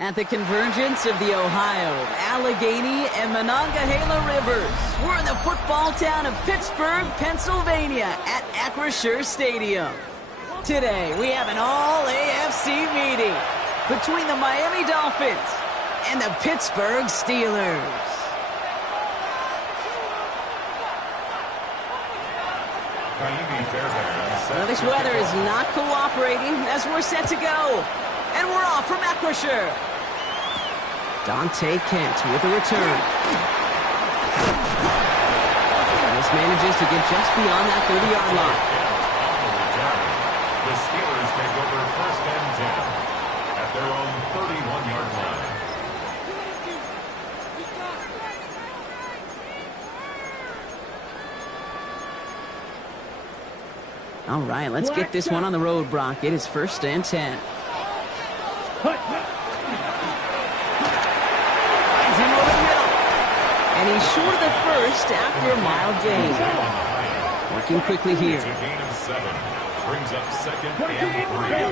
At the convergence of the Ohio, Allegheny, and Monongahela Rivers, we're in the football town of Pittsburgh, Pennsylvania at Acrisure Stadium. Today, we have an all-AFC meeting between the Miami Dolphins and the Pittsburgh Steelers. Well, this weather is not cooperating as we're set to go. And we're off from Acrisure. Dante Kent with a return. This manages to get just beyond that 30-yard line. The Steelers take over first and 10 at their own 31-yard line. All right, let's get this one on the road, Brock. It is first and 10. And he's short of the first after a mild gain. Working quickly here. It's a gain of 7. Brings up second and 3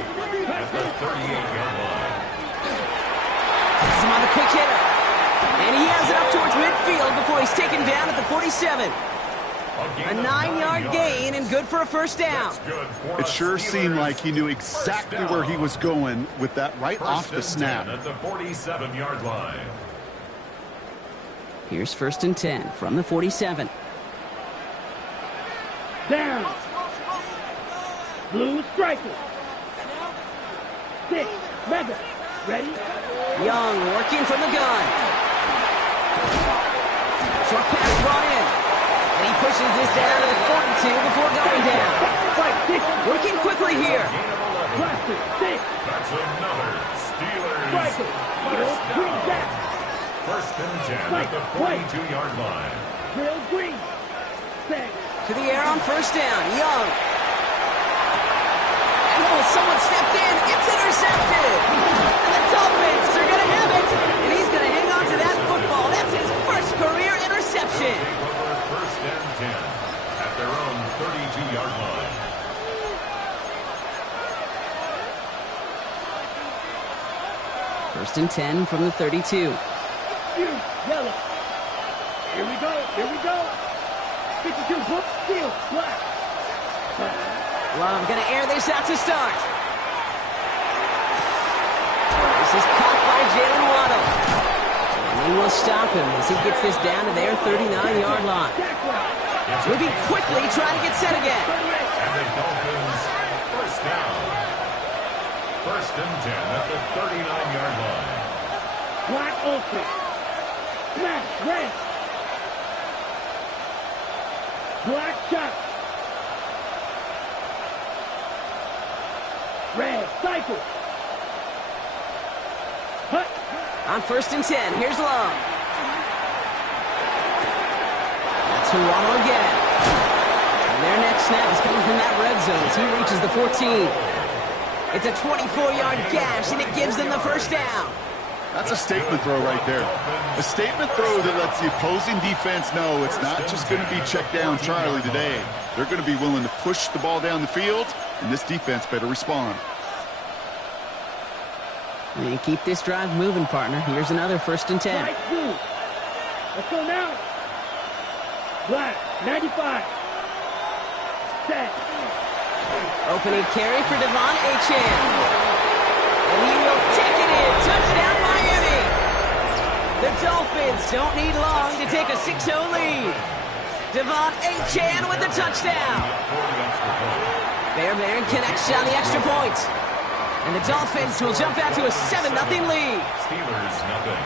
at the 38-yard line. Has him on the quick hitter. And he has it up towards midfield before he's taken down at the 47. A 9-yard gain and good for a first down. It sure seemed like he knew exactly where he was going with that right off the snap. At the 47-yard line. Here's first and 10 from the 47. Down. Blue striker. 6. Mega. Ready? Young working from the gun. Short pass brought in. And he pushes this down to the 42 before going down. Working quickly here. That's another Steelers. First and 10 at the 42-yard line. Real green. To the air on first down. Young. And someone stepped in. It's intercepted. And the Dolphins are going to have it. And he's going to hang on to that football. That's his first career interception. First and 10 at their own 32-yard line. First and 10 from the 32. Yellow. Here we go. Here we go. 52 hook, steel, black. Love going to air this out to start. This is caught by Jalen Waddle. And they will stop him as he gets this down to their 39-yard line. Moving quickly, trying to get set again. And the Dolphins first down. First and 10 at the 39-yard line. Black open. Smash, red. Black shot. Red, cycle. Hut. On first and 10, here's Love. That's to Waddle again. And their next snap is coming from that red zone as he reaches the 14. It's a 24-yard gash, and it gives them the first down. That's a statement throw right there. A statement throw that lets the opposing defense know it's not just going to be check down Charlie today. They're going to be willing to push the ball down the field, and this defense better respond. And keep this drive moving, partner. Here's another first and 10. Let's go now. Black, 95. Set. Opening carry for Devon Achane. And he will take it in. Touchdown, Miami. The Dolphins don't need long to take a 6-0 lead. Devon Achane with the touchdown. Fairbairn connects on the extra point. And the Dolphins will jump out to a 7-0 lead. Steelers nothing.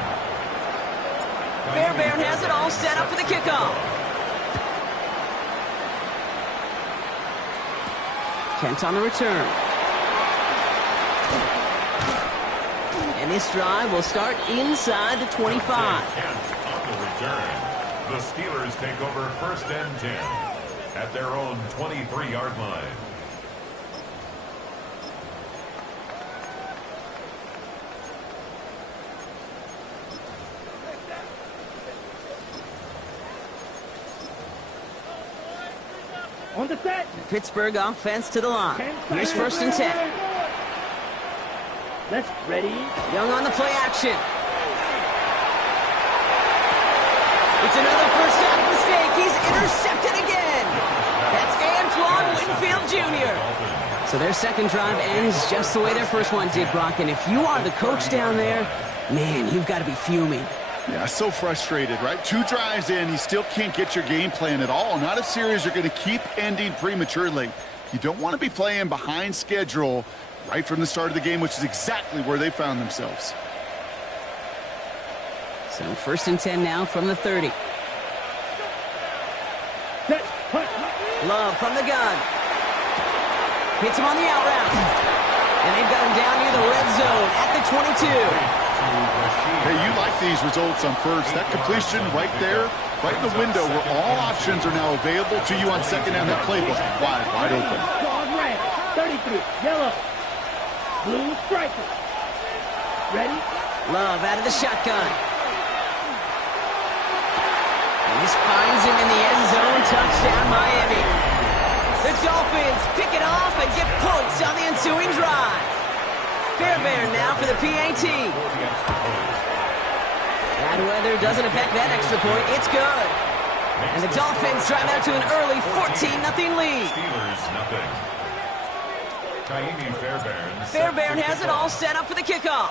Fairbairn has it all set up for the kickoff. Kent on the return. And this drive will start inside the 25. Kent on the return. The Steelers take over first and 10 at their own 23-yard line. On the set. Pittsburgh offense to the line. Here's first and 10. Let's ready. Young on the play action. It's another first down mistake. He's intercepted again. That's Antoine Winfield Jr. So their second drive ends just the way their first one did, Brock. And if you are the coach down there, man, you've got to be fuming. Yeah, so frustrated, right? 2 drives in, you still can't get your game plan at all. Not a series you're going to keep ending prematurely. You don't want to be playing behind schedule right from the start of the game, which is exactly where they found themselves. So first and 10 now from the 30. Love from the gun. Hits him on the out route. And they've got him down near the red zone at the 22. Hey, you like these results on first. That completion right there, right in the window where all options are now available to you on second down. That playbook wide open. Dog red. 33. Yellow. Blue striker. Ready? Love out of the shotgun. And this finds him in the end zone. Touchdown, Miami. The Dolphins pick it off and get points on the ensuing drive. Fairbairn now for the PAT. Bad weather doesn't affect that extra point. It's good. And the Dolphins drive out to an early 14-0 lead. Steelers nothing. Kaimi Fairbairn has it all set up for the kickoff.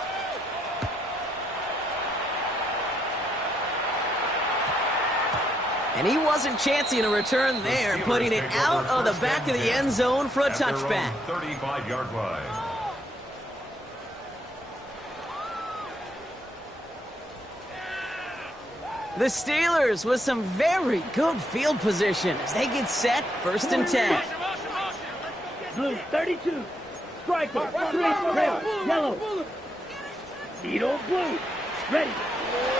And he wasn't chancing a return there, putting it out of the back of the end zone for a touchback. 35-yard line. The Steelers with some very good field position as they get set first and 10. Blue 32. Striker. 3. Red. Yellow. Needle blue. Ready.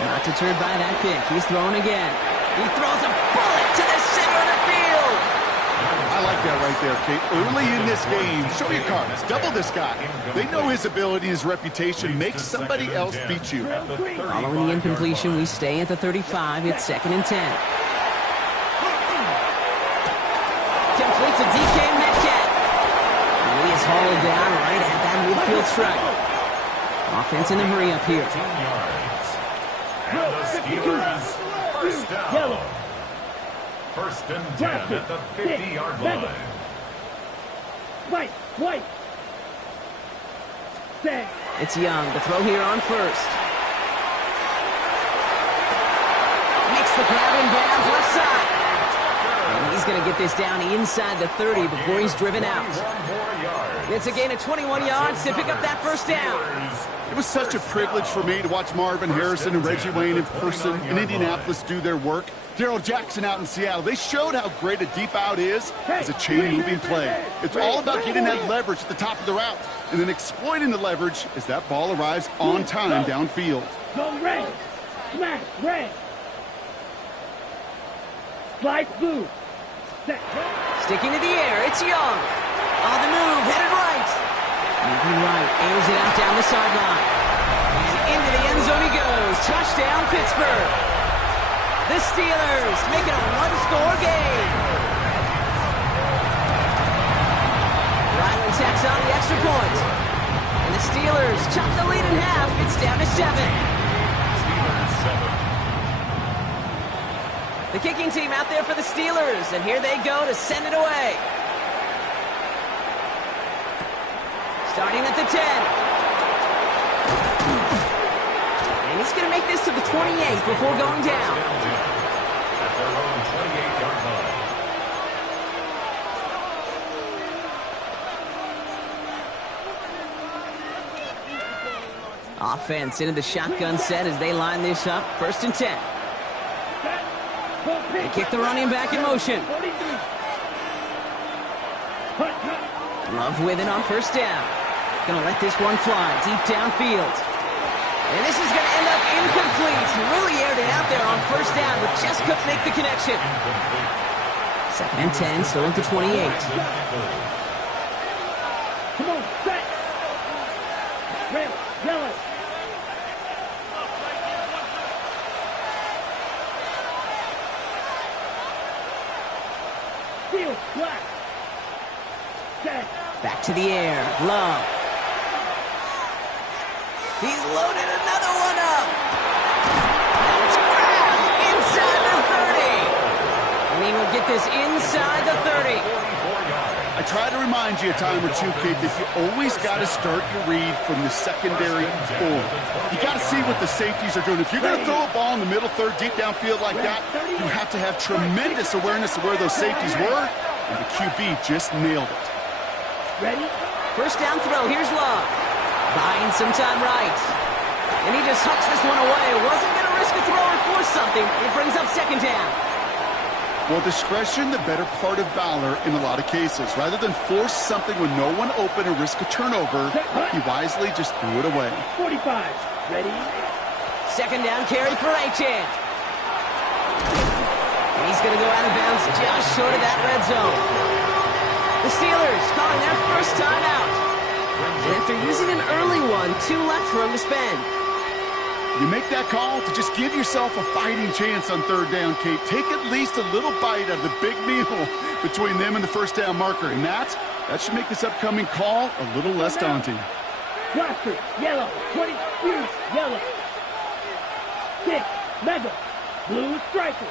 Not deterred by that pick. He's throwing again. He throws a bullet to the center of the field. I like that right there, Kate. Early in this game, show your cards. Double this guy. They know his ability, his reputation. Make somebody else beat you. Following the incompletion, we stay at the 35. It's second and 10. Complete to DK Metcalf. And he is hauled down right at that midfield stripe. Offense in the hurry up here. 15 yards. And the Steelers first down. Yellow. First and 10 at the 50-yard line. White. Set. It's Young to throw here on first. Makes the grab in bounds left side. And he's going to get this down inside the 30 before he's driven out. 1 more yard. It's a gain of 21 yards to pick up that first down. It was such a privilege for me to watch Marvin Harrison and Reggie Wayne in person in Indianapolis do their work. Darrell Jackson out in Seattle. They showed how great a deep out is as a chain-moving play. It's all about getting that leverage at the top of the route and then exploiting the leverage as that ball arrives on time downfield. Go red. Smash red. Slide blue. Set. Sticking to the air, it's Young. On the move, headed right. Moving right, airs it out down the sideline. And into the end zone he goes. Touchdown, Pittsburgh. The Steelers make it a one-score game. Ryland tacks on the extra point. And the Steelers chop the lead in half. It's down to 7. Steelers 7. The kicking team out there for the Steelers. And here they go to send it away. Starting at the 10. And he's going to make this to the 28 before going down. At their own 28-yard line. Offense into the shotgun set as they line this up. First and 10. They kick the running back in motion. Love with it on first down. Gonna let this one fly deep downfield. And this is gonna end up incomplete. Really aired it out there on first down, but just couldn't make the connection. Second and 10, still at the 28. Come on, set. Red, yellow. Field, black. Set. Back to the air. Love. He's loaded another one up. Now it's grabbed inside the 30. And he will get this inside the 30. I try to remind you a time or two, Kate, that you always got to start your read from the secondary forward. You got to see what the safeties are doing. If you're going to throw a ball in the middle third, deep downfield like that, you have to have tremendous awareness of where those safeties were, and the QB just nailed it. Ready? First down throw. Here's Love. Buying some time right. And he just hucks this one away. Wasn't going to risk a throw or force something. It brings up second down. Well, discretion, the better part of valor in a lot of cases. Rather than force something with no one open and risk a turnover, he wisely just threw it away. 45. Ready? Second down carry for Achane. And he's going to go out of bounds just short of that red zone. The Steelers calling their first timeout. And after using an early one, 2 left for him to spend. You make that call to just give yourself a fighting chance on third down, Kate. Take at least a little bite out of the big meal between them and the first down marker. And that should make this upcoming call a little less daunting. Blaster, yellow, 20, fuse, yellow. 6, mega, blue striker.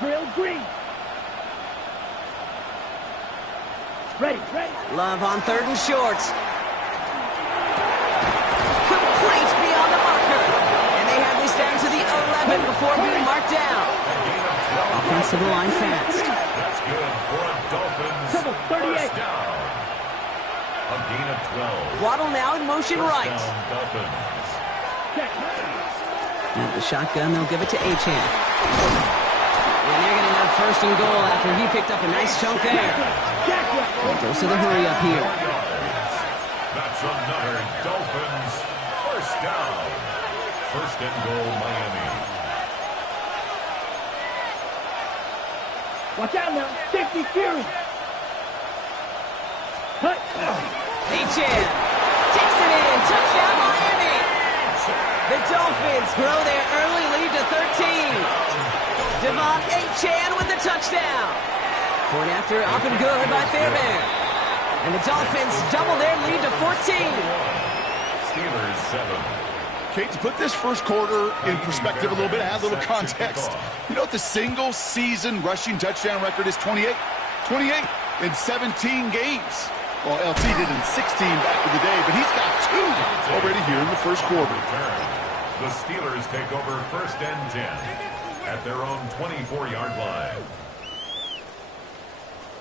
Grill green. Ready. Love on third and short. Complete beyond the marker. And they have this down to the 11 before being marked down. Offensive line fast. That's good for a Dolphins 38. first down. A gain of 12. Waddle now in motion right. First down, Dolphins. At the shotgun, they'll give it to Achane. And they're going to have first and goal after he picked up a nice chunk there. And goes to the hurry up here. That's another Dolphins first down. First and goal, Miami. Watch out now. 60 Fury. Hut. Achane takes it in. Touchdown, Miami. The Dolphins grow their early lead to 13. Devon Achane with the touchdown. Point after up and good by Fairbairn. And the Dolphins double their lead to 14. Steelers 7. Kate, to put this first quarter in perspective a little bit, add a little context. You know what the single season rushing touchdown record is? 28. 28 in 17 games. Well, LT did in 16 back in the day, but he's got 2 already here in the first quarter. The Steelers take over first and 10 at their own 24-yard line.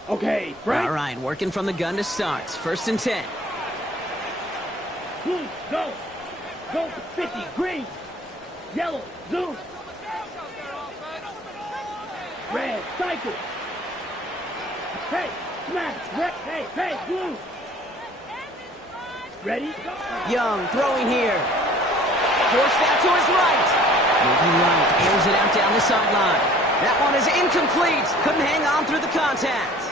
Okay, Frank. All right, working from the gun to start. First and 10. Blue, go. Go for 50, green. Yellow, zoom. Red, cycle. Hey, smash, red, hey, blue. Ready? Young throwing here. Forced out to his right. Moving right, airs it out down the sideline. That one is incomplete. Couldn't hang on through the contact.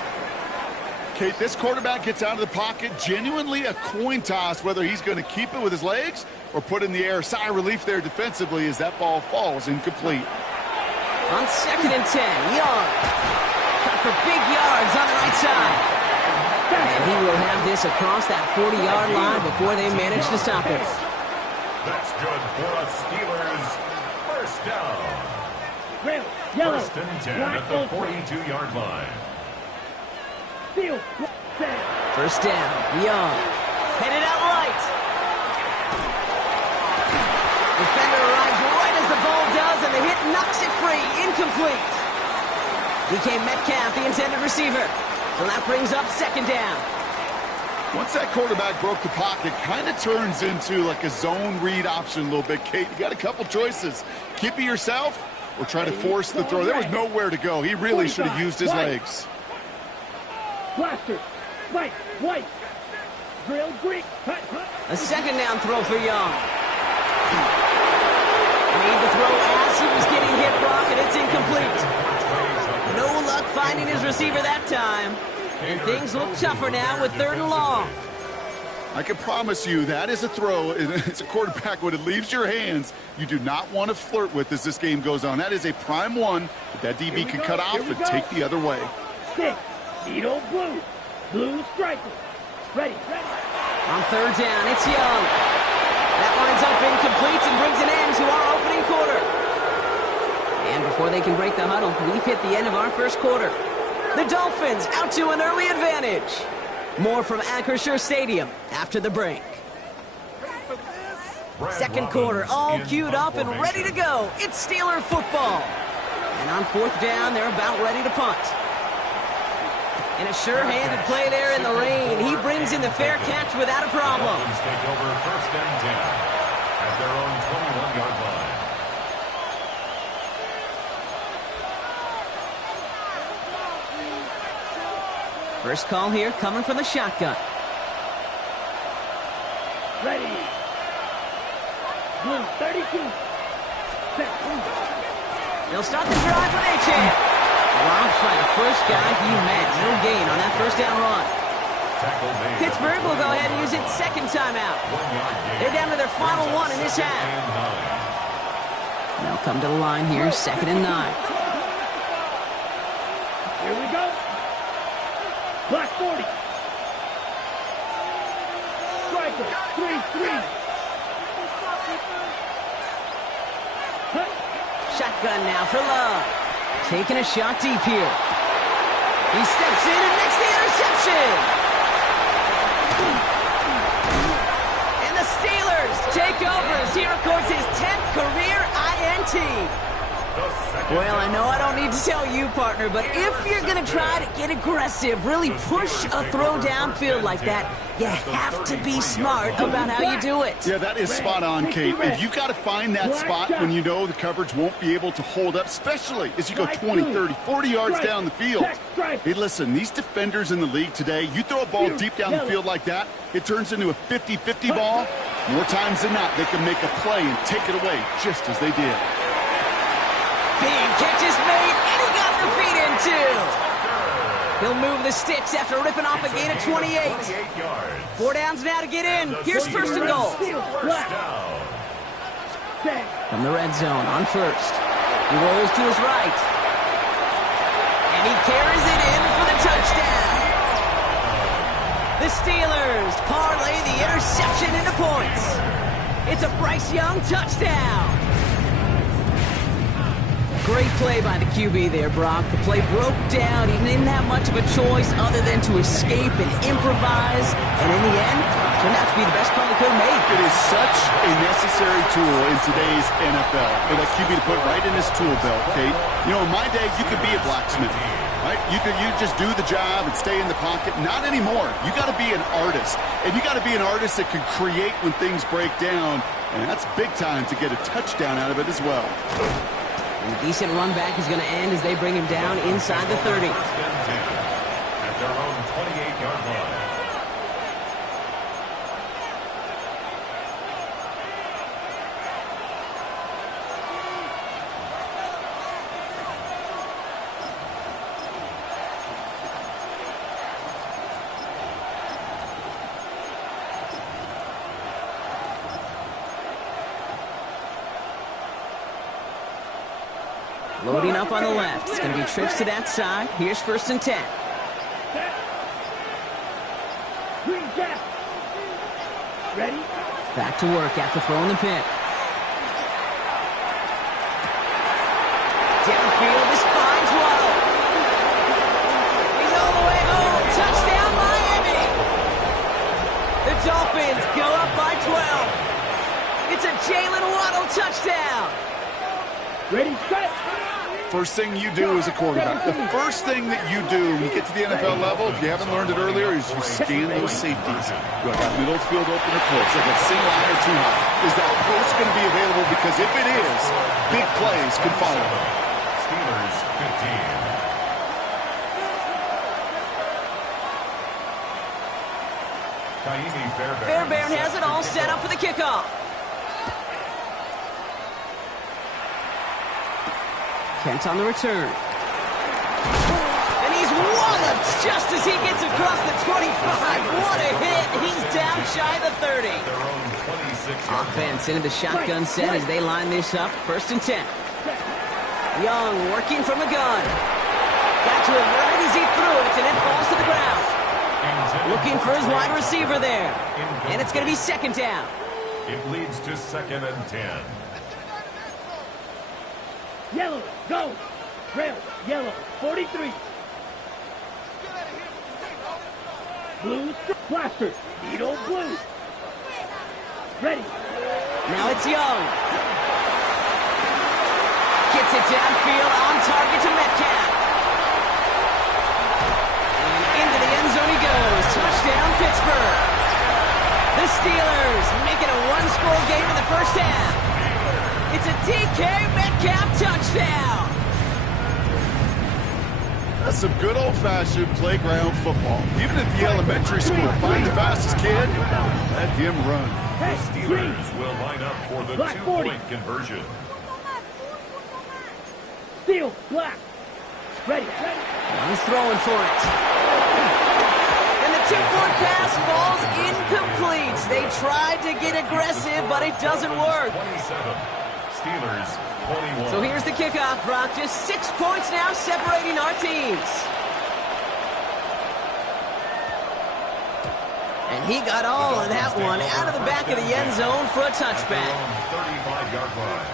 Kate, this quarterback gets out of the pocket, genuinely a coin toss whether he's going to keep it with his legs or put it in the air. Sigh of relief there defensively as that ball falls incomplete. On second and 10, Young cut for big yards on the right side. And he will have this across that 40-yard line before they manage to stop him. That's good for a Steelers first down. Red, yellow, First and 10 at the 42-yard line. Field, First down, Young. Headed out right. Defender arrives right as the ball does, and the hit knocks it free. Incomplete. DK Metcalf, the intended receiver. So that brings up second down. Once that quarterback broke the pocket, kind of turns into like a zone read option a little bit. Kate, you got a couple choices. Keep it yourself or try to force the throw. There was nowhere to go. He really should have used his legs. Blaster, white, grill, green, A second down throw for Young. Made the throw as he was getting hit, Brock, and it's incomplete. No luck finding his receiver that time. And things look tougher now with third and long. I can promise you that is a throw. It's a quarterback when it leaves your hands you do not want to flirt with as this game goes on. That is a prime one that DB can cut off and take the other way. 6, needle blue, blue striker, Ready. On third down, it's Young. That winds up incomplete and brings an end to our opening quarter. And before they can break the huddle, we've hit the end of our first quarter. The Dolphins out to an early advantage. More from Acrisure Stadium after the break. Second quarter, all queued up and ready to go. It's Steeler football. And on fourth down, they're about ready to punt. And a sure-handed play there in the rain. He brings in the fair catch without a problem. Dolphins take over first and 10 at their own 21-yard line. First call here coming from the shotgun. Ready. 32. Set. They'll start the drive with Achane. Drops by the first guy he met. No gain on that first down run. Tackle made. Pittsburgh will go ahead and use its second timeout. 1 yard gain. They're down to their final one in this half. And 9. They'll come to the line here, 2nd and 9. Here we go. Black 40. Striker. 3-3. Shotgun now for Love. Taking a shot deep here. He steps in and makes the interception. And the Steelers take over as he records his 10th career INT. Well, I know I don't need to tell you, partner, but if you're going to try to get aggressive, really push a throw downfield like that, you have to be smart about how you do it. Yeah, that is spot on, Kate. If you've got to find that spot when you know the coverage won't be able to hold up, especially as you go 20, 30, 40 yards down the field. Hey, listen, these defenders in the league today, you throw a ball deep down the field like that, it turns into a 50-50 ball. More times than not, they can make a play and take it away just as they did. Big catch is made, and he got the feet in, too. He'll move the sticks after ripping off a gain of 28. 4 downs now to get in. Here's first and goal. From the red zone on first. He rolls to his right. And he carries it in for the touchdown. The Steelers parlay the interception into points. It's a Bryce Young touchdown. Great play by the QB there, Brock. The play broke down. He didn't have much of a choice other than to escape and improvise. And in the end, turned out to be the best call he could have made. It is such a necessary tool in today's NFL for that QB to put right in his tool belt, Kate. You know, in my day, you could be a blacksmith, right? You just do the job and stay in the pocket. Not anymore. You got to be an artist. And you got to be an artist that can create when things break down. And that's big time to get a touchdown out of it as well. And a decent run back is going to end as they bring him down inside the 30. At their own 28-yard line. Loading up on the left. It's going to be trips to that side. Here's first and 10. Ready? Back to work after throwing the pick. Downfield, this finds Waddle. He's all the way home. Touchdown, Miami. The Dolphins go up by 12. It's a Jalen Waddle touchdown. Ready, set. First thing you do as a quarterback, the first thing that you do when you get to the NFL level, if you haven't learned it earlier, is you scan those safeties. Do I got middle field open or close? Like a single high or too high? Is that post going to be available? Because if it is, big plays can follow. Steelers 15. Fairbairn has it all set up for the kickoff. Kent on the return. And he's walloped just as he gets across the 25. What a hit. He's down shy of the 30. Offense into the shotgun set as they line this up. First and 10. Young working from the gun. Got to him right as he threw it, and it falls to the ground. Looking for his wide receiver there. And it's going to be second down. It leads to 2nd and 10. Yellow, go. Trail, yellow, 43. Blue, blaster, needle, blue. Ready. Now it's Young. Gets it downfield, on target to Metcalf. And into the end zone he goes. Touchdown, Pittsburgh. The Steelers make it a one-score game in the first half. It's a DK Metcalf touchdown. That's some good old-fashioned playground football. Even at the elementary school, find the fastest kid, let him run. The Steelers will line up for the two-point conversion. Steel, black. Ready. He's throwing for it. And the two-point pass falls incomplete. They tried to get aggressive, but it doesn't work. 27. Steelers, 21. So here's the kickoff, Brock. Just 6 points now separating our teams. And he got all of that one out of the back of the end zone for a touchback. 35-yard line.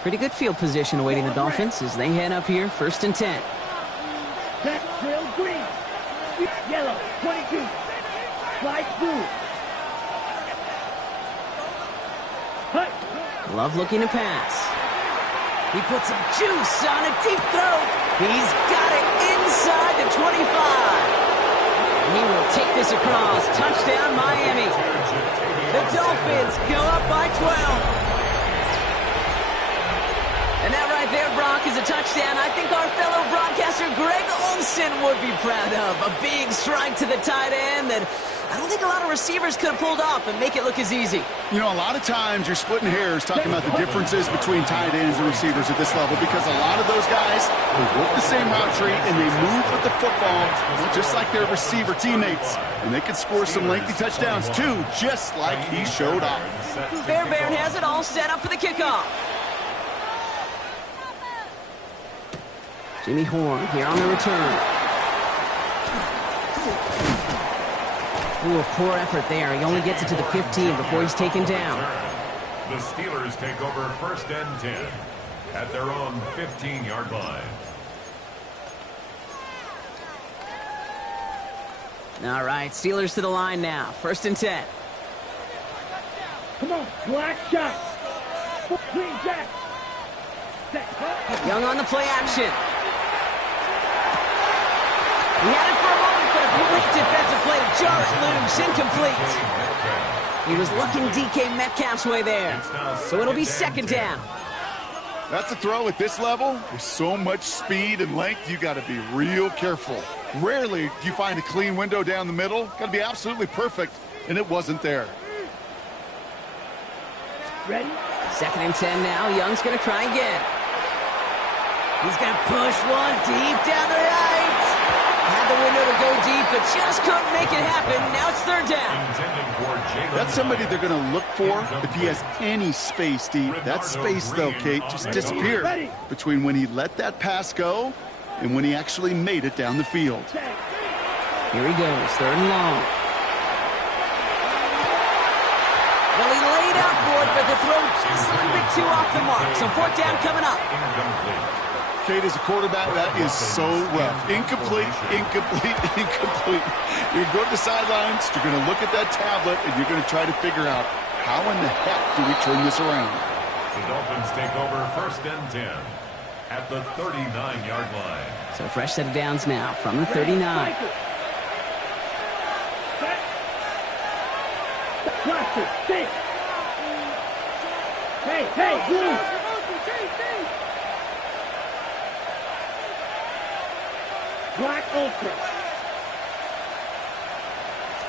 Pretty good field position awaiting the Dolphins as they head up here, 1st and 10. Back trail green. Yellow, 22. Slide blue. Hut. Love looking to pass. He puts some juice on a deep throw. He's got it inside the 25. He will take this across. Touchdown, Miami. The Dolphins go up by 12. And that right there, Brock, is a touchdown I think our fellow broadcaster Greg Olsen would be proud of. A big strike to the tight end that I don't think a lot of receivers could have pulled off and make it look as easy. You know, a lot of times you're splitting hairs talking about the differences between tight ends and receivers at this level because a lot of those guys, they work the same route tree and they move with the football just like their receiver teammates. And they can score some lengthy touchdowns too, just like he showed off. Fairbairn has it all set up for the kickoff. Jimmy Horn here on the return. Ooh, a poor effort there. He only gets it to the 15 before he's taken down. The Steelers take over 1st and 10 at their own 15-yard line. All right, Steelers to the line now. 1st and 10. Come on, black shots. Green jack. Young on the play action. He had it for a moment, but a great defensive play to jar it loose. Incomplete. He was looking DK Metcalf's way there. So it'll be 2nd down. That's a throw at this level. With so much speed and length, you got to be real careful. Rarely do you find a clean window down the middle. Got to be absolutely perfect, and it wasn't there. Ready? 2nd and 10 now. Young's going to try again. He's going to push one deep down the right. Had the window to go deep, but just couldn't make it happen. Now it's 3rd down. That's somebody they're going to look for if he has any space deep. That space, though, Kate, just disappeared between when he let that pass go and when he actually made it down the field. Here he goes, 3rd and long. Well, he laid out for it, but the throw just a little bit too off the mark. So 4th down coming up. Kate, as a quarterback, that is so rough. Incomplete, incomplete, incomplete. You're going to the sidelines, you're going to look at that tablet, and you're going to try to figure out how in the heck do we turn this around. The Dolphins take over 1st and 10 at the 39-yard line. So fresh set of downs now from the 39. Hey, blue. Black Ultra.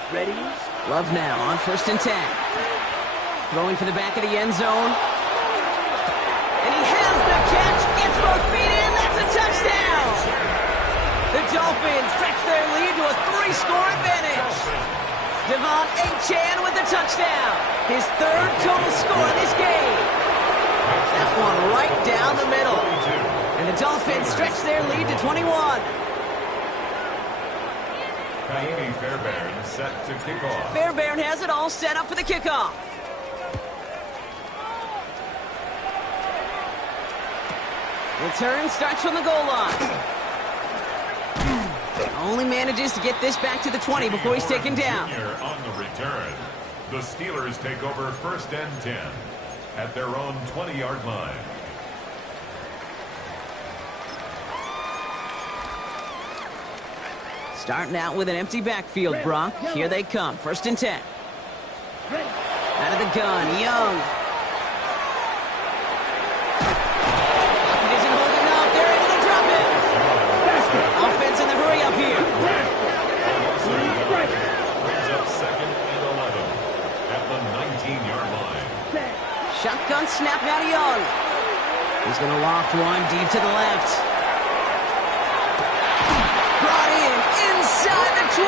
Ready? Love now on 1st and 10. Throwing for the back of the end zone. And he has the catch. Gets both feet in. That's a touchdown. The Dolphins stretch their lead to a 3-score advantage. Devon Achane with the touchdown. His third total score in this game. That one right down the middle. And the Dolphins stretch their lead to 21. Ka'imi Fairbairn set to kick off. Fairbairn has it all set up for the kickoff. Return starts from the goal line. Only manages to get this back to the 20 before he's taken down. On the return, the Steelers take over 1st and 10 at their own 20-yard line. Starting out with an empty backfield, Brock. Here they come. 1st and 10. Out of the gun, Young. Offense in the hurry up here. Brings up 2nd and 11 at the 19-yard line. Shotgun snap now to Young. He's going to loft one deep to the left. Brought in inside the 20.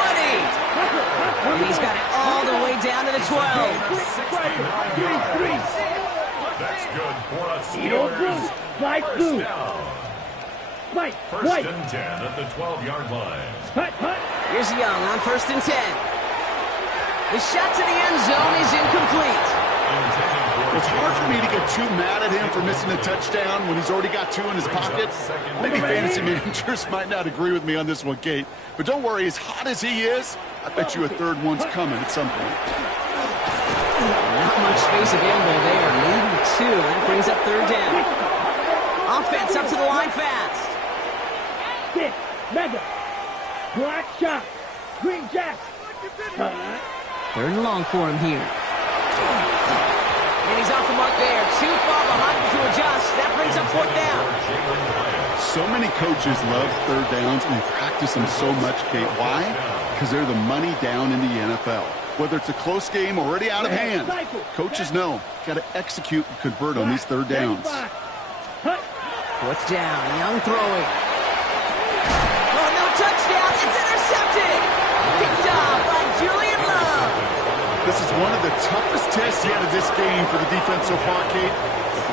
And he's got it all the way down to the 12. That's good for us Steelers. First down. First and 10 at the 12-yard line. Here's Young on 1st and 10. The shot to the end zone is incomplete. It's hard for me to get too mad at him for missing a touchdown when he's already got 2 in his pocket. Maybe fantasy managers might not agree with me on this one, Kate. But don't worry, as hot as he is, I bet you a third one's coming at some point. Not much space available there. Maybe 2. That brings up 3rd down. Offense up to the line fast. Stick, mega, black shot, green jack. 3rd and long for him here. And he's off the mark there. Too far behind to adjust. That brings up 4th down. So many coaches love 3rd downs and practice them so much, Kate. Why? Because they're the money down in the NFL. Whether it's a close game or already out of hand, coaches know got to execute and convert on these 3rd downs. 4th down. Young throwing. Oh, no touchdown. It's intercepted. Picked off by Julian Love. This is one of the toughest tests yet of this game for the defense so far, Kate.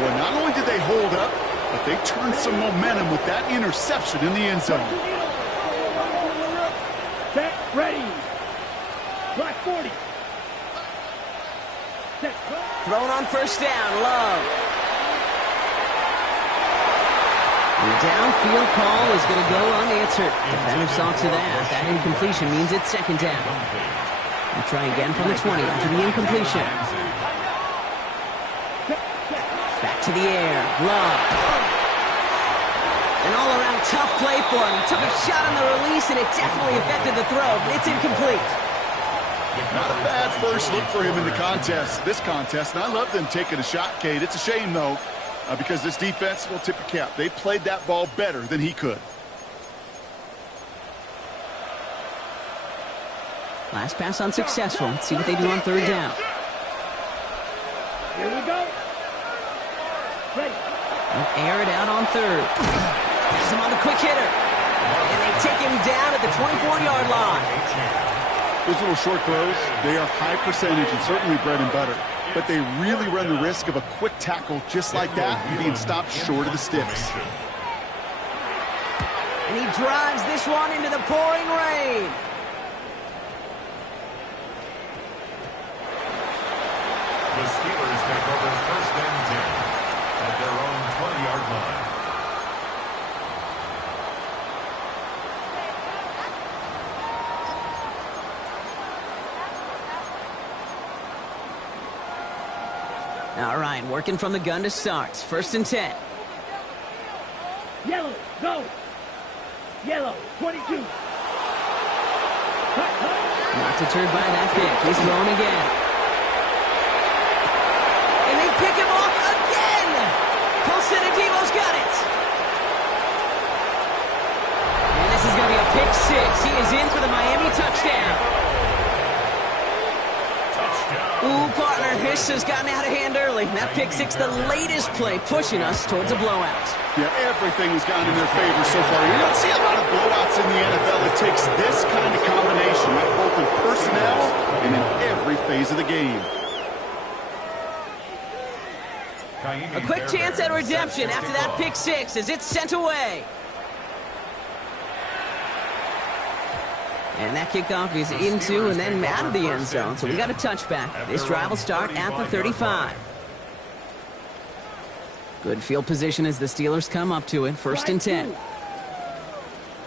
Boy, not only did they hold up, but they turned some momentum with that interception in the end zone. Set, ready. Black 40. Set. Thrown on 1st down. Love. And the downfield call is going to go unanswered. Defender saw to that. That incompletion means it's 2nd down. We'll try again from the 20 after the incompletion. Back to the air. Love. An all-around tough play for him. He took a shot on the release, and it definitely affected the throw, but it's incomplete. Not a bad first look for him in the this contest, and I love them taking a shot, Kate. It's a shame, though, because this defense will tip a cap. They played that ball better than he could. Last pass unsuccessful. Let's see what they do on 3rd down. Here we go. Ready. They'll air it out on 3rd. Has him on the quick hitter. And they take him down at the 24-yard line. Those little short throws, they are high percentage and certainly bread and butter. But they really run the risk of a quick tackle just like that and being stopped short of the sticks. And he drives this one into the pouring rain. The Steelers take over 1st and 10 at their own 20-yard line. All right, working from the gun to start. 1st and 10. Yellow, go. Yellow, 22. Not deterred by that pick. He's throwing again. And they pick him off again. Colson Adebo's got it. And this is going to be a pick 6. He is in for the Miami touchdown. Ooh, Partner, this has gotten out of hand early. That pick six, the latest play, pushing us towards a blowout. Yeah, everything has gone in their favor so far. You don't see a lot of blowouts in the NFL. It takes this kind of combination, right? Both in personnel and in every phase of the game. A quick chance at redemption after that pick six as it's sent away. And that kickoff is into and then out of the end zone. So we got a touchback. This drive will start at the 35. Good field position as the Steelers come up to it. First and 10.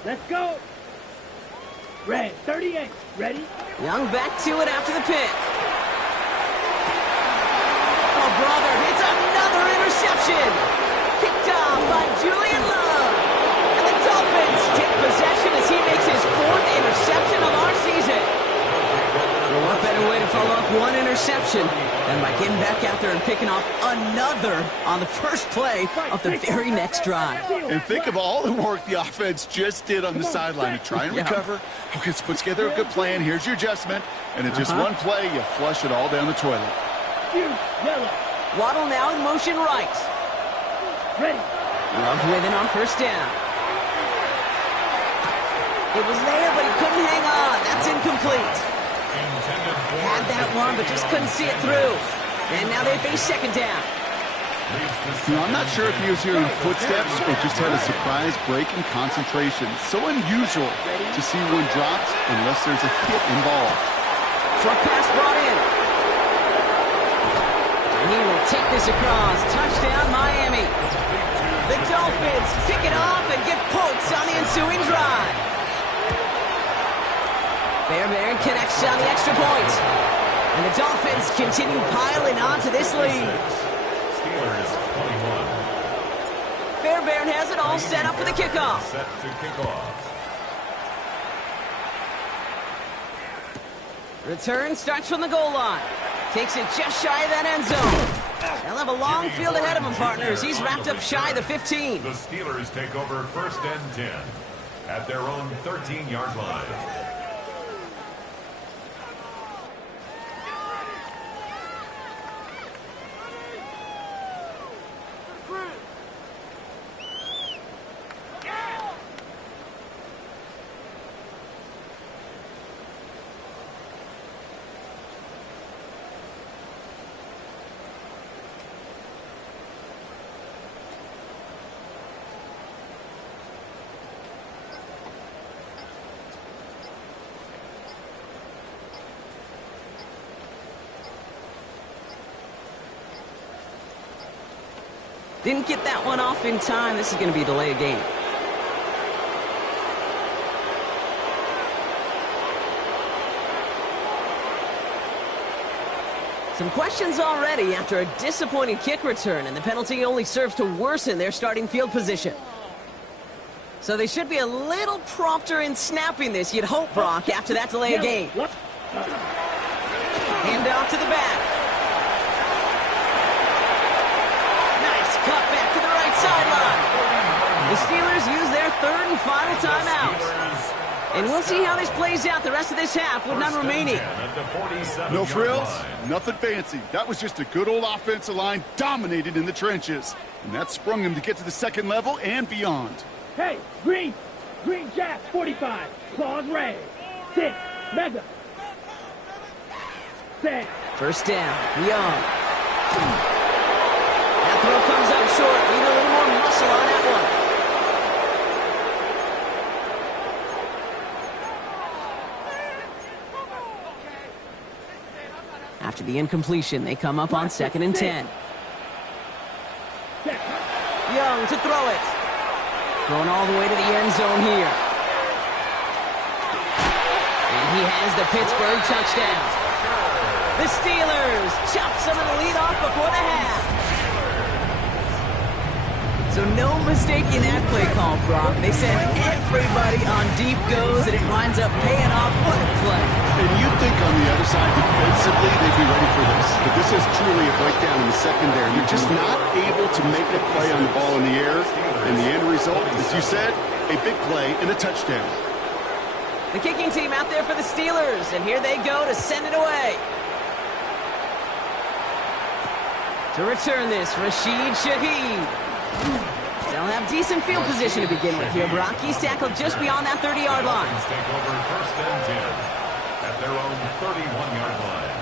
Let's go. Red, 38. Ready? Young back to it after the pick. Oh, brother, it's another interception. Picked off by Julian Love. And the Dolphins take possession as he makes his 4th interception of our season. Well, what better way to follow up one interception than by getting back out there and picking off another on the first play of the very next drive. And think of all the work the offense just did on the sideline to try and recover. Okay, let's put together a good plan. Here's your adjustment. And in just one play, you flush it all down the toilet. Waddle now in motion right. Ready. Love with it on first down. It was there, but he couldn't hang on. That's incomplete. Had that one, but just couldn't see it through. And now they face second down. You know, I'm not sure if he was hearing footsteps or just had a surprise break in concentration. So unusual to see one dropped unless there's a hit involved. Short pass brought in. And he will take this across. Touchdown, Miami. The Dolphins pick it off and get points on the ensuing drive. Fairbairn connects on the extra point. And the Dolphins continue piling on to this lead. Steelers 21. Fairbairn has it all set up for the kickoff. Set to kick off. Return starts from the goal line. Takes it just shy of that end zone. They'll have a long field ahead of him, partners. He's wrapped up shy of the 15. The Steelers take over first and 10 at their own 13-yard line. Didn't get that one off in time. This is going to be a delay of game. Some questions already after a disappointing kick return, and the penalty only serves to worsen their starting field position. So they should be a little prompter in snapping this, you'd hope, Brock, after that delay of game. Hand off to the back. Cut back to the right sideline. The Steelers use their 3rd and final timeout. And we'll see how this plays out the rest of this half with none remaining. No frills, nothing fancy. That was just a good old offensive line dominated in the trenches. And that sprung them to get to the second level and beyond. Hey, green. Green Jacks, 45. Claws red. 6. Mega. 7. First down. Young. Throw comes up short. Need a little more muscle on that one. After the incompletion, they come up on 2nd and 10. Young to throw it. Going all the way to the end zone here. And he has the Pittsburgh touchdown. The Steelers chop some of the lead off before the half. So no mistaking that play call, Brock. They send everybody on deep goes, and it winds up paying off. What a play. And you'd think on the other side, defensively, they'd be ready for this. But this is truly a breakdown in the secondary. You're just not able to make a play on the ball in the air. And the end result, as you said, a big play and a touchdown. The kicking team out there for the Steelers, and here they go to send it away. To return this, Rashid Shaheed. They'll have decent field position to begin with here, Brock. He's tackled just beyond that 30-yard line. Take over first and 10 at their own 31-yard line.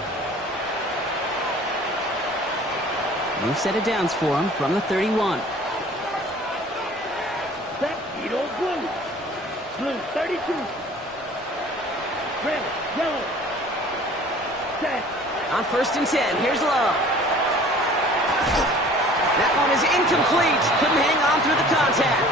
New set of downs for him from the 31. Set, Edo Blue. Blue, 32. Red, yellow. Set. On first and 10, here's Love. That one is incomplete. Couldn't hang on through the contact.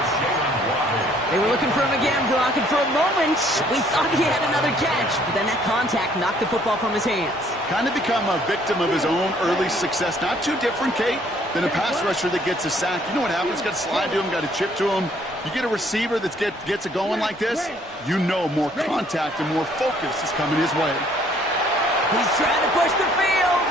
They were looking for him again, Brock, and for a moment, we thought he had another catch. But then that contact knocked the football from his hands. Kind of become a victim of his own early success. Not too different, Kate, than a pass rusher that gets a sack. You know what happens? Got to slide to him, got to chip to him. You get a receiver that gets it going like this, you know more contact and more focus is coming his way. He's trying to push the field.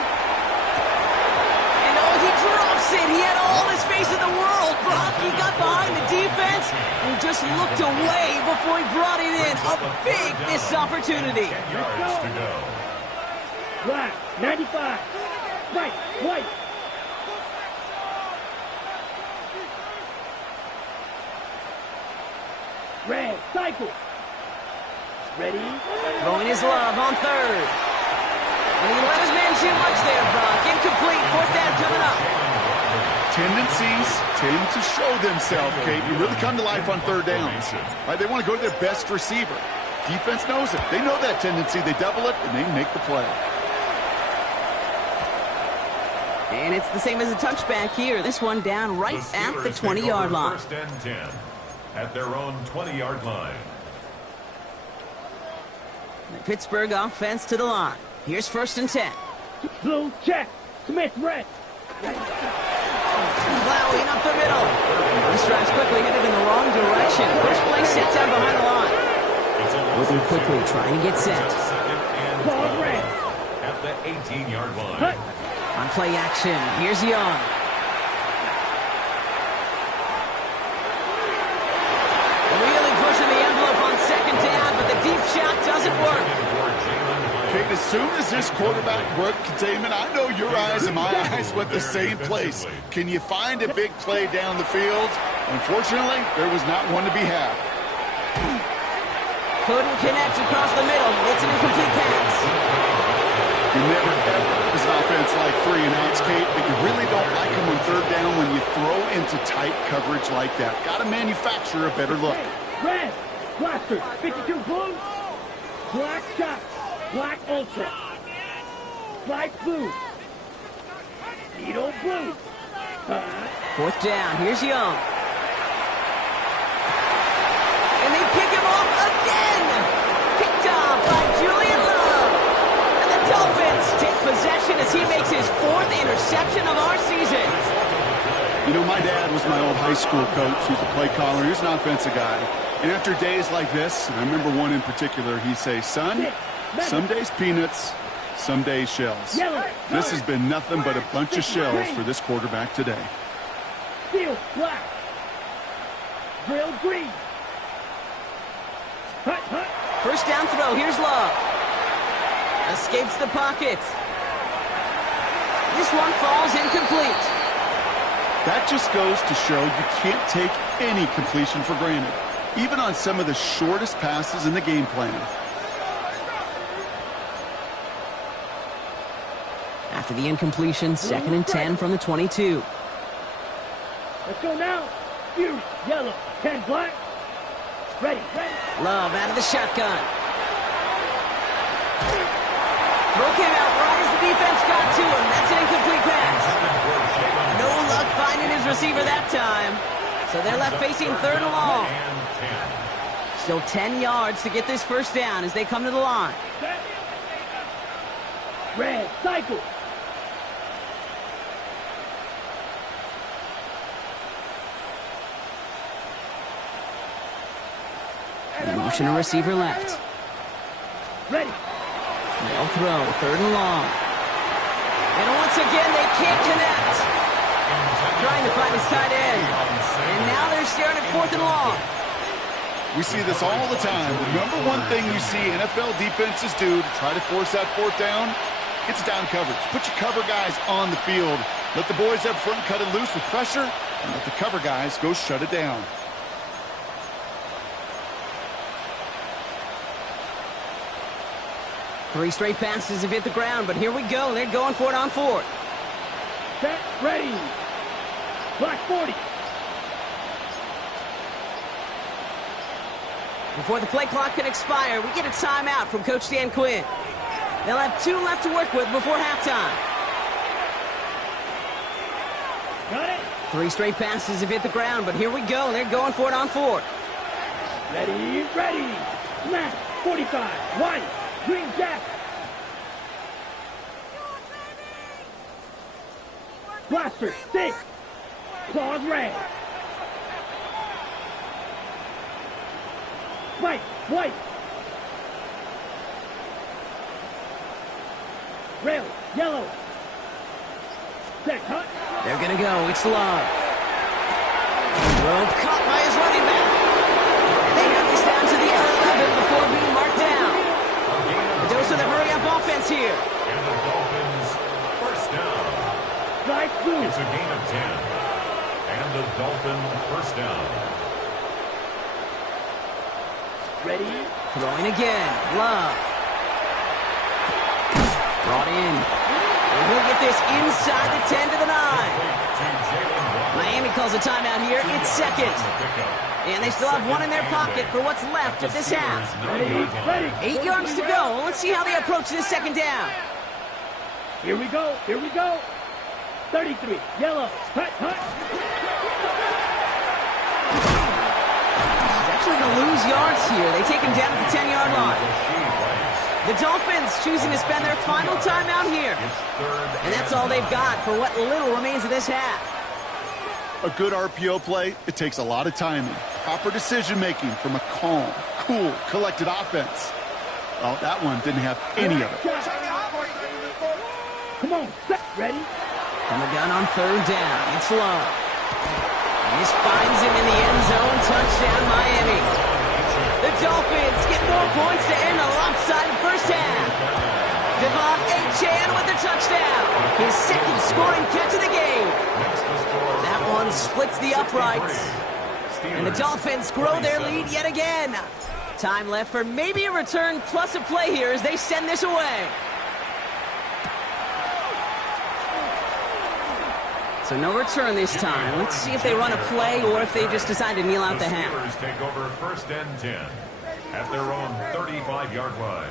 And oh, he drops it. He had all his face in the world, Brock. He got behind the defense and just looked away before he brought it in. A big missed opportunity. 10 yards to go. Black, 95. Right, white. Red, cycle. Ready? Throwing his Love on third. And he let his man too much there, Brock. Incomplete. Fourth down coming up. Tendencies tend to show themselves, Kate. You really come to life on third downs. Right? They want to go to their best receiver. Defense knows it. They know that tendency. They double it, and they make the play. And it's the same as a touchback here. This one down right at the 20-yard line. First and 10 at their own 20-yard line. The Pittsburgh offense to the line. Here's first and 10. Blue, check. Smith, red. Plowing up the middle. This drive's quickly headed in the wrong direction. First play set down behind the line. Moving quickly, trying to get set. Ball red. At the 18-yard line. Cut. On play action, here's Young. Really pushing the envelope on second down, but the deep shot doesn't work. Kate, as soon as this quarterback broke containment, I know your eyes and my eyes went the same place. Can you find a big play down the field? Unfortunately, there was not one to be had. Couldn't connect across the middle. It's an incomplete pass. You never ever is an offense like 3 and outs, Kate, but you really don't like them on third down when you throw into tight coverage like that. Got to manufacture a better look. Red. Blaster. 52 blue. Black shot. Black ultra. Black blue. Edo blue. Fourth down, here's Young. And they pick him off again. Picked off by Julian Love. And the Dolphins take possession as he makes his fourth interception of our season. You know, my dad was my old high school coach. He was a play caller. He was an offensive guy. And after days like this, and I remember one in particular, he'd say, son, some days peanuts, some days shells. This has been nothing but a bunch of shells for this quarterback today. Steel black. Grill green. Hut, hut. First down throw, here's Love. Escapes the pocket. This one falls incomplete. That just goes to show you can't take any completion for granted, even on some of the shortest passes in the game plan. After the incompletion, second and 10 from the 22. Let's go now. Fuse, yellow, 10 black. Ready, ready. Love out of the shotgun. Throw came out right as the defense got to him. That's an incomplete pass. No luck finding his receiver that time. So they're left facing third and long. Still 10 yards to get this first down as they come to the line. Red, cycle. Motion a receiver left. Ready. They'll throw, third and long. And once again, they can't connect. Trying to find his tight end. And now they're staring at fourth and long. We see this all the time. The number one thing you see NFL defenses do to try to force that fourth down, it's down coverage. Put your cover guys on the field Let the boys up front cut it loose with pressure, and let the cover guys go shut it down. Three straight passes have hit the ground, but here we go. They're going for it on fourth. Set, ready. Black 40. Before the play clock can expire, we get a timeout from Coach Dan Quinn. They'll have 2 left to work with before halftime. Got it. 3 straight passes have hit the ground, but here we go. They're going for it on fourth. Ready, ready. Smash, 45. White, green jack. Blaster, 6. Claws red. White, white. Rail, yellow. Set, hut. They're going to go. It's Love. Well, caught by his running back. And they have this down to the 11 before being marked down. A dose of the hurry-up offense here. And the Dolphins first down. Strike two. It's a gain of 10. And the Dolphins first down. Ready. Throwing again. Love. Brought in. And he'll get this inside the 10 to the 9. Miami calls a timeout here. It's second. And they still have 1 in their pocket for what's left of this half. Ready. 8 yards to go. Let's see how they approach this second down. Here we go. Here we go. 33. Yellow. Hut, hut. He's actually going to lose yards here. They take him down at the 10-yard line. The Dolphins choosing to spend their final timeout here. And that's all they've got for what little remains of this half. A good RPO play, it takes a lot of timing, proper decision-making from a calm, cool, collected offense. Well, that one didn't have any of it. Come on. Set. Ready. From the gun on third down, it's Love. And this finds him in the end zone. Touchdown, Miami. The Dolphins get more points to end a lopsided first half. Devon Achane with the touchdown. His second scoring catch of the game. That one splits the uprights. And the Dolphins grow their lead yet again. Time left for maybe a return plus a play here as they send this away. So no return this time. Let's see if they run a play or if they just decide to kneel out the half. Steelers take over first and 10 at their own 35-yard line.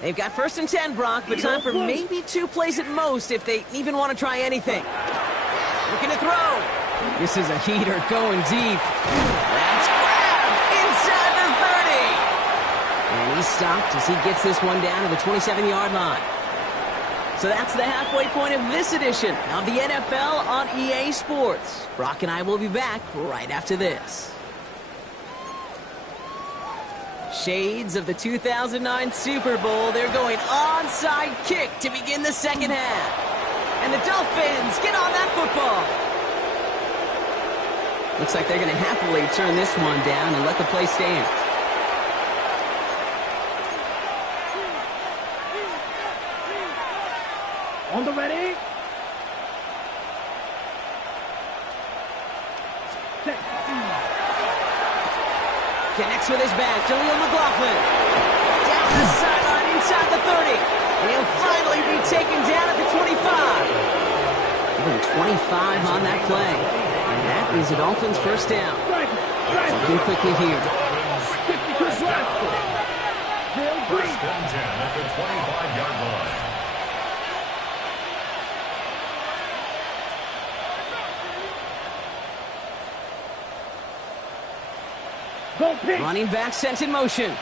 They've got first and 10, Brock, but time for maybe 2 plays at most if they even want to try anything. Looking to throw. This is a heater going deep. That's grabbed inside the 30. And he's stopped as he gets this one down to the 27-yard line. So that's the halfway point of this edition of the NFL on EA Sports. Brock and I will be back right after this. Shades of the 2009 Super Bowl. They're going onside kick to begin the second half. And the Dolphins get on that football. Looks like they're going to happily turn this one down and let the play stand. On the ready. Set. Connects with his back. Jaleel McLaughlin. Down the sideline inside the 30. And he'll finally be taken down at the 25. Even 25 on that play. And that is the Dolphins' first down. Looking quickly here. First and 10 at the 25-yard line. Running back sent in motion.